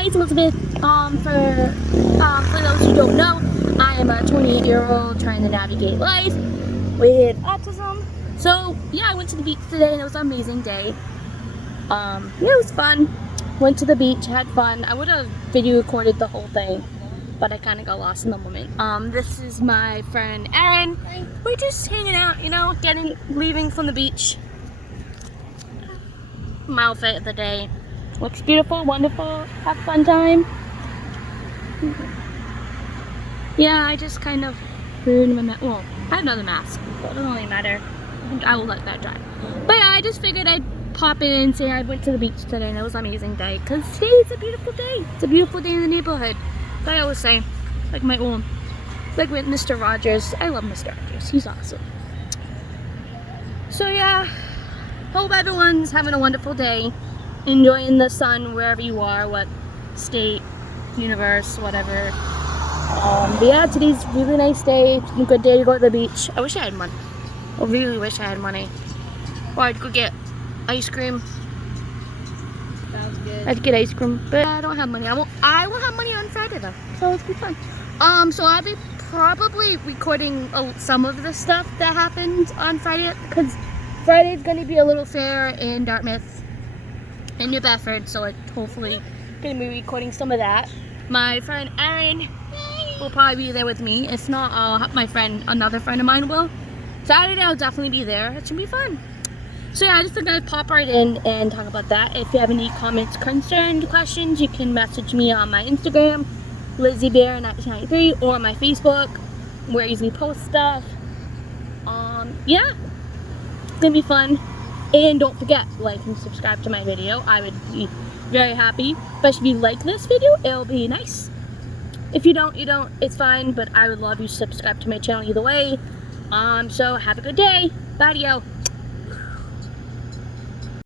Hi, it's Elizabeth. For those who don't know, I am a 28-year-old trying to navigate life with autism. So yeah, I went to the beach today and it was an amazing day. Yeah, it was fun. Went to the beach, had fun. I would have video recorded the whole thing, but I kind of got lost in the moment. This is my friend Erin. We're just hanging out, you know, leaving from the beach. My outfit of the day. Looks beautiful, wonderful, have a fun time. Yeah, I just kind of ruined my mask. Well, I have another mask, but it doesn't really matter. I will let that dry. But yeah, I just figured I'd pop in and say I went to the beach today and it was an amazing day. Because today is a beautiful day. It's a beautiful day in the neighborhood. But I always say, like my own, like with Mr. Rogers. I love Mr. Rogers. He's awesome. So yeah, hope everyone's having a wonderful day. Enjoying the sun wherever you are, what state, universe, whatever. But yeah, today's a really nice day. It's a good day to go to the beach. I wish I had money. I really wish I had money. Or I'd go get ice cream. Sounds good. I'd get ice cream, but I don't have money. I won't have money on Friday though, so it'll be fun. So I'll be probably recording some of the stuff that happened on Friday, because Friday's gonna be a little fair in Dartmouth, in New Bedford, so it's hopefully gonna be recording some of that. My friend Erin will probably be there with me. If not, I'll have another friend of mine will. Saturday I'll definitely be there. It should be fun. So yeah, I just figured I'd pop right in and talk about that. If you have any comments, concerns, questions, you can message me on my Instagram, LizzieBear93, or my Facebook, where I usually post stuff. Yeah, it's gonna be fun. And don't forget, like and subscribe to my video. I would be very happy. Especially if you like this video, it'll be nice. If you don't, you don't. It's fine, but I would love you to subscribe to my channel either way. So have a good day. Bye, yo.